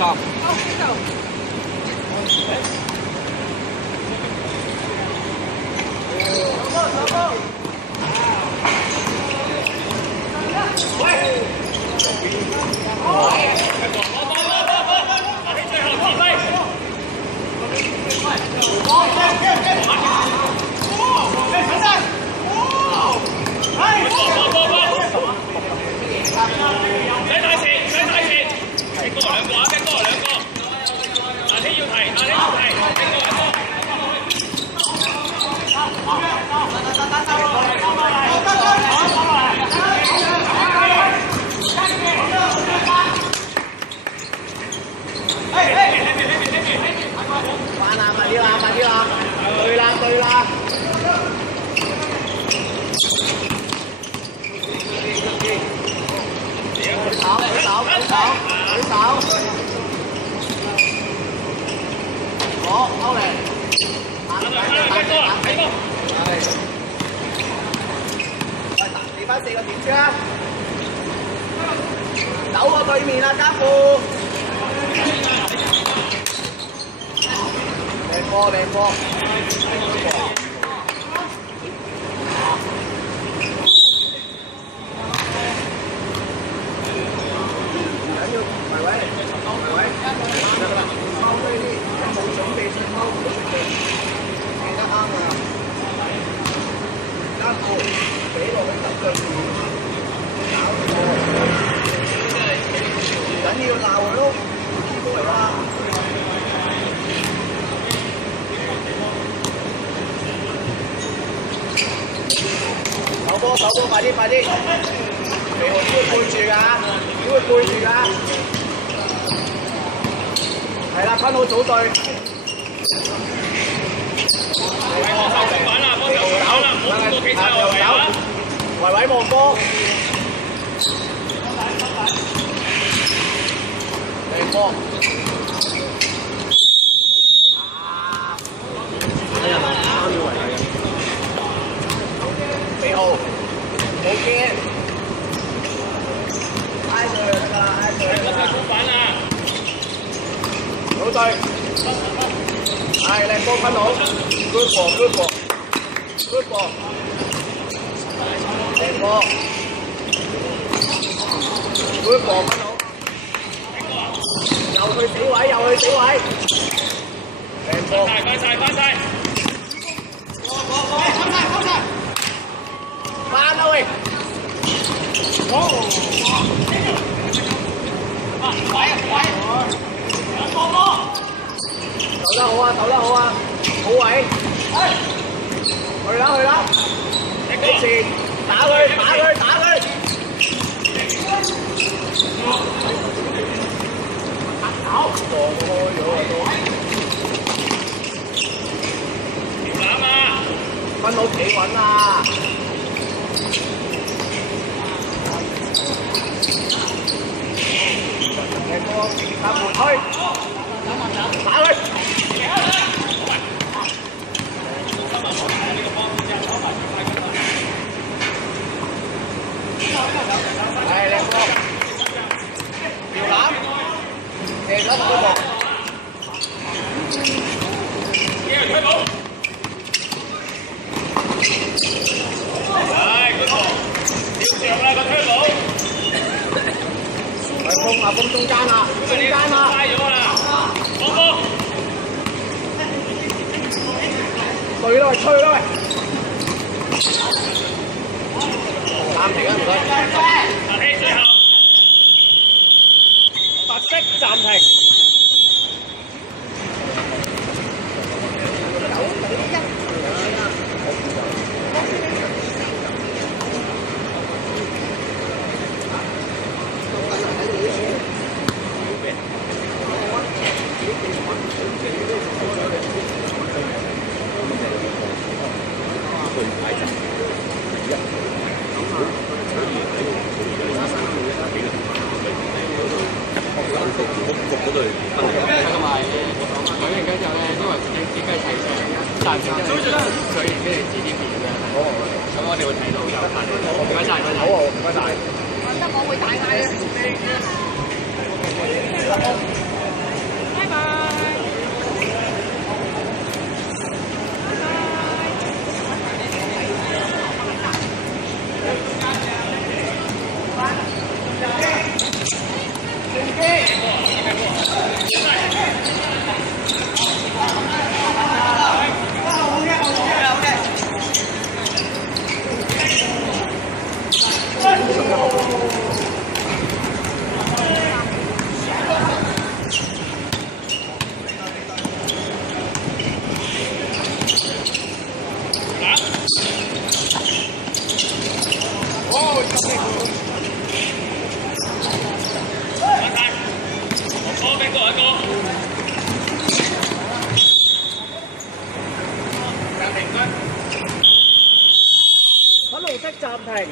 三。手波，快啲！你會背住㗎，點會背住㗎？係啦，分好組隊。手攻板啦，幫手攻板啦，唔好咁多企晒外圍啊！維望波。嚟波。冇驚，挨上去就得㗎啦，挨上去。攞手攻板啦！組隊。係靚波分好 ，good ball， 靚波 ，good ball 分好。又去死位，靚波。快晒！翻啦喂！投得好啊！好位！去啦！幾時打佢！跑過開咗啊都！條攬啊！分到企穩啊！靚波，打門推，打佢！係靚波，搖籃，射咗嗰個。推到。係，嗰個吊上啦個推佬。封中間啊！拉咗啦！放波！對啦喂，吹啦喂！暫停啊，唔該。大氣最後。白色暫停。可綠色暫停。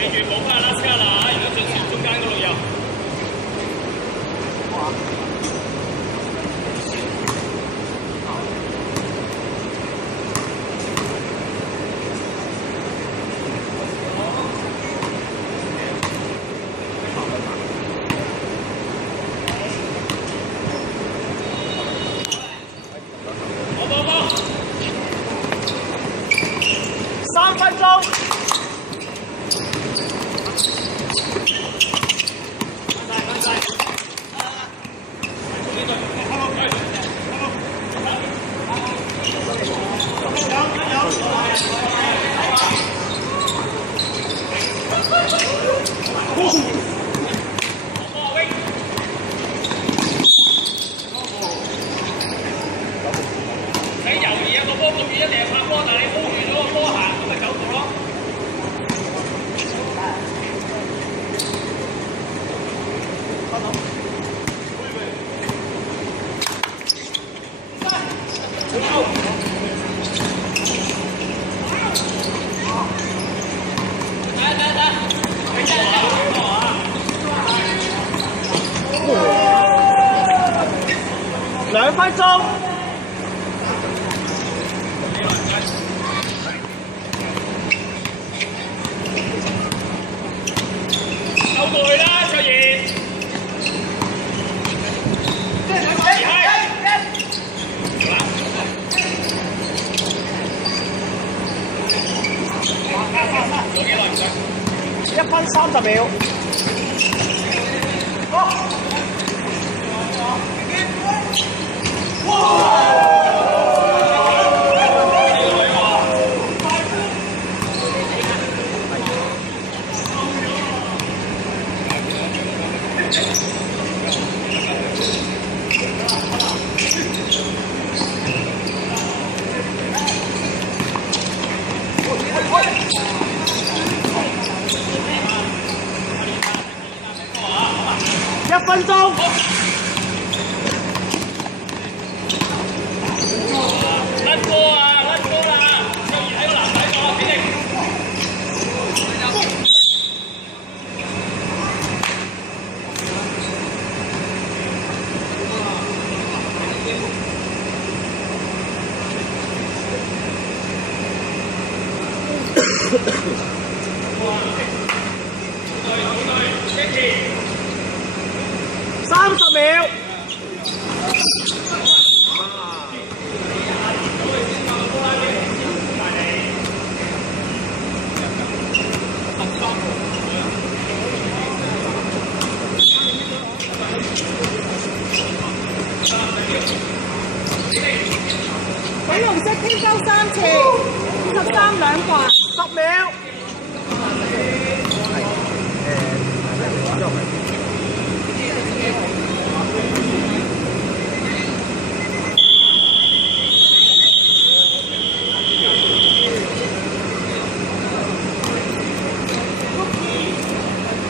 記住冇翻拉斯加啦，如果進船中間嗰度有。3分鐘。你猶豫啊個波咁遠一定係拍波，但係你 hold 住咗個波行，咁咪走步咯。2分鐘。走過去啦，卓然。做幾耐唔該？1分30秒。1分鐘。甩波啊！甩波啦！卓然喺個籃底度，俾你。30秒。